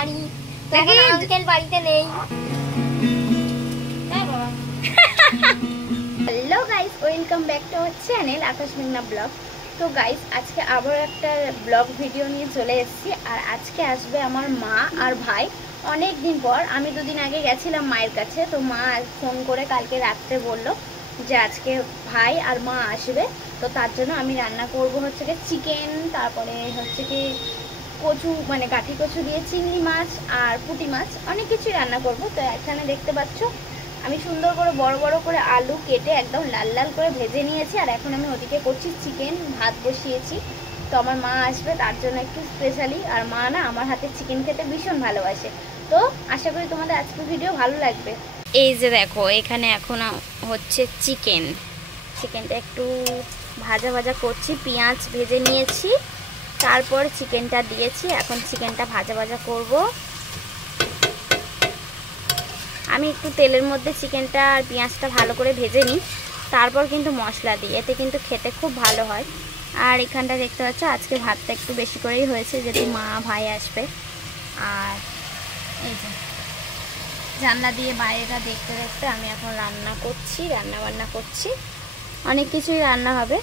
বাড়ি, এখন আঙ্কেল বাড়িতে নেই। Hello guys, welcome back to our channel Akash মেঘনা ব্লগ। তো গাইস, আজকে আবার একটা ব্লগ ভিডিও নিয়ে চলে এসেছি। আর আজকে আসবে আমার মা আর ভাই। অনেক দিন পর, আমি দুদিন আগে গেছিলাম মায়ের কাছে, তো মা ফোন করে কালকে রাত্রে বললো যে আজকে ভাই আর মা আসবে। তো তার জন্য আমি রান্না করব হচ্ছে কি চিকেন, তারপরে হচ্ছে কি কচু মানে কাঠি কচু দিয়ে চিংড়ি মাছ আর পুঁটি মাছ, অনেক কিছুই রান্না করব। তো এখানে দেখতে পাচ্ছ আমি সুন্দর করে বড় বড় করে আলু কেটে একদম লাল লাল করে ভেজে নিয়েছি। আর এখন আমি ওদিকে করছি চিকেন, ভাত বসিয়েছি। তো আমার মা আসবে তার জন্য একটু স্পেশালি, আর মা না আমার হাতে চিকেন খেতে ভীষণ ভালোবাসে। তো আশা করি তোমাদের আজকের ভিডিও ভালো লাগবে। এই যে দেখো, এখানে এখন হচ্ছে চিকেনটা একটু ভাজা ভাজা করছি, পেঁয়াজ ভেজে নিয়েছি, তারপর চিকেনটা দিয়েছি। এখন চিকেনটা ভাজা ভাজা করব। আমি একটু তেলের মধ্যে চিকেনটা আর পেঁয়াজটা ভালো করে ভেজে নিই, তারপর কিন্তু মশলা দিই, এতে কিন্তু খেতে খুব ভালো হয়। আর এখানটা দেখতে পাচ্ছ আজকে ভাতটা একটু বেশি করেই হয়েছে, যেহেতু মা ভাই আসবে। আর এই যে জানলা দিয়ে বাইরেটা দেখতে দেখতে আমি এখন রান্না বান্না করছি, অনেক কিছুই রান্না হবে,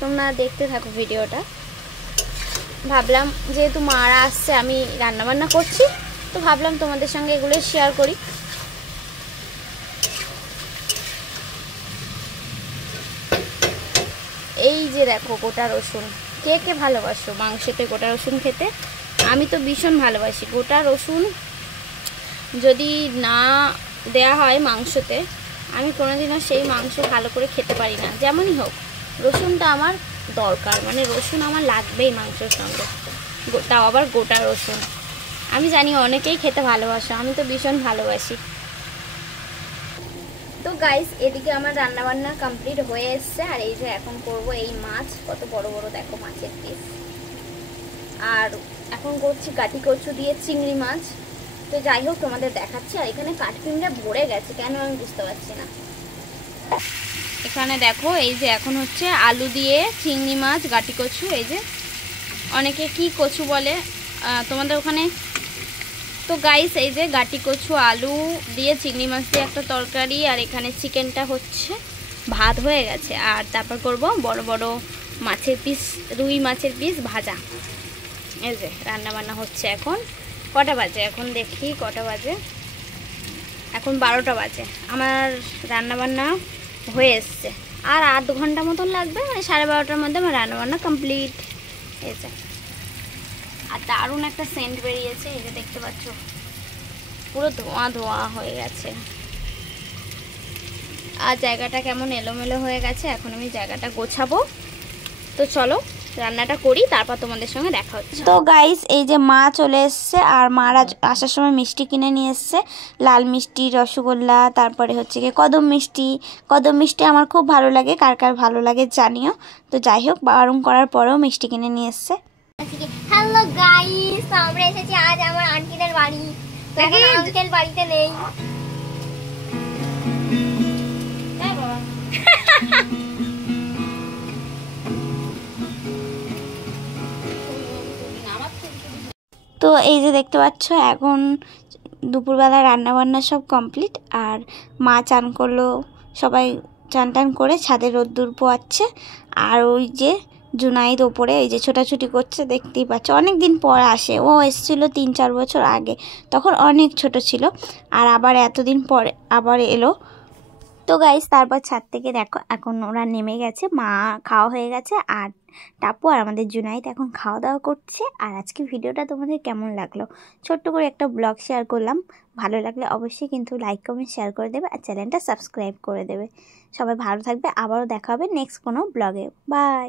তোমরা দেখতে থাকো ভিডিওটা। ভাবলাম যেহেতু মারা আসছে, আমি রান্না বান্না করছি, তো ভাবলাম তোমাদের সঙ্গে এগুলো শেয়ার করি। এই যে দেখো গোটা রসুন, কে কে ভালোবাসো মাংসতে গোটা রসুন খেতে? আমি তো ভীষণ ভালোবাসি। গোটা রসুন যদি না দেয়া হয় মাংসতে, আমি কোনোদিনও সেই মাংস ভালো করে খেতে পারি না। যেমনই হোক, রসুনটা আমার দরকার, মানে রসুন আমার লাগবেই মাংসের সঙ্গে, তাও আবার গোটা রসুন। আমি জানি অনেকেই খেতে ভালোবাসো, আমি তো ভীষণ ভালোবাসি। তো গাইস, এদিকে আমার রান্নাবান্না কমপ্লিট হয়ে এসছে। আর এই যে এখন করব এই মাছ, কত বড় বড় দেখো মাছের পিস। আর এখন করছি কাঠি কচু দিয়ে চিংড়ি মাছ। তো যাই হোক, তোমাদের দেখাচ্ছি। আর এখানে কাঠপিংড়া ভরে গেছে, কেন আমি বুঝতে পারছি না। এখানে দেখো, এই যে এখন হচ্ছে আলু দিয়ে চিংড়ি মাছ, গাটি কচু, এই যে অনেকে কি কচু বলে তোমাদের ওখানে। তো গাইস, এই যে গাটি কচু আলু দিয়ে চিংড়ি মাছ দিয়ে একটা তরকারি, আর এখানে চিকেনটা হচ্ছে ভাত হয়ে গেছে। আর তারপর করব বড় বড় মাছের পিস, রুই মাছের পিস ভাজা। এই যে রান্না বান্না হচ্ছে। এখন কটা বাজে? এখন দেখি কটা বাজে, এখন 12টা বাজে। আমার রান্না বান্না হয়ে এসছে, আর আধ ঘন্টা মতন লাগবে, মানে 12:30টার মধ্যে আমার রান্না বান্না কমপ্লিট। এই যে, আর দারুণ একটা সেন্ট বেরিয়েছে, এই যে দেখতে পাচ্ছ, পুরো ধোঁয়া ধোঁয়া হয়ে গেছে। আর জায়গাটা কেমন এলোমেলো হয়ে গেছে, এখন আমি জায়গাটা গোছাবো। তো চলো রান্নাটা করি, তারপর তোমাদের সঙ্গে দেখা হচ্ছে। তো গাইস, এই যে মা চলে এসছে, আর মারা আসার সময় মিষ্টি কিনে নিয়ে এসছে, লাল মিষ্টি, রসগোল্লা, তারপরে হচ্ছে কি কদম মিষ্টি আমার খুব ভালো লাগে, কার কার ভালো লাগে জানিও। তো যাই হোক, বারণ করার পরেও মিষ্টি কিনে নিয়ে এসছে। হ্যালো গাইস, আমরা এসেছি আজ আমার আন্টিদের বাড়ি, এখন আঙ্কেল বাড়িতে নেই। তো এই যে দেখতে পাচ্ছ, এখন দুপুরবেলা রান্নাবান্না সব কমপ্লিট। আর মা চান করলো, সবাই চান টান করে ছাদে রোদ্দুর পোয়াচ্ছে। আর ওই যে জুনাইদ ওপরে এই যে ছোটাছুটি করছে, দেখতেই পাচ্ছ। অনেক দিন পর আসে, ও এসেছিল 3-4 বছর আগে, তখন অনেক ছোট ছিল। আর আবার এতদিন পরে আবার এলো। তো গাইস, তারপর ছাদ থেকে দেখো এখন ওরা নেমে গেছে, মা খাওয়া হয়ে গেছে, আর টাপু আর আমাদের জুনাইদ এখন খাওয়া দাওয়া করছে। আর আজকে ভিডিওটা তোমাদের কেমন লাগলো, ছোট্ট করে একটা ব্লগ শেয়ার করলাম। ভালো লাগলে অবশ্যই কিন্তু লাইক কমেন্ট শেয়ার করে দেবে, আর চ্যানেলটা সাবস্ক্রাইব করে দেবে। সবাই ভালো থাকবে, আবারও দেখা হবে নেক্সট কোনো ব্লগে। বাই।